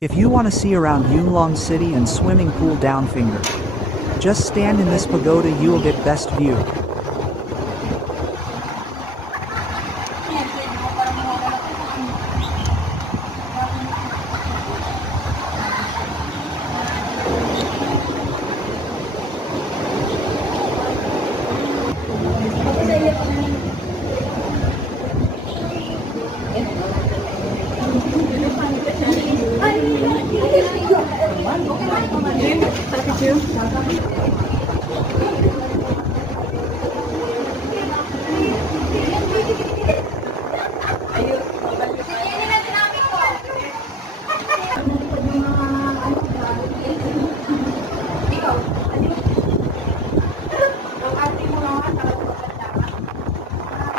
If you want to see around Yunlong City and swimming pool Downfinger, just stand in this pagoda, you will get best view.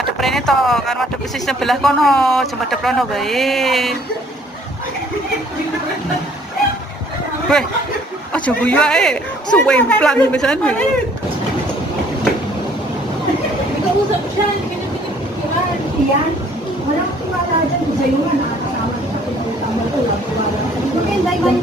Ada prene to, kan ada bisnis sebelah kono, cuma ada prono bae. Weh, aja guyu ae, suwemplang pisan. Walang tiwala dyan sa iyo nga nakakasama sa pagkakasama ko. Maganda yung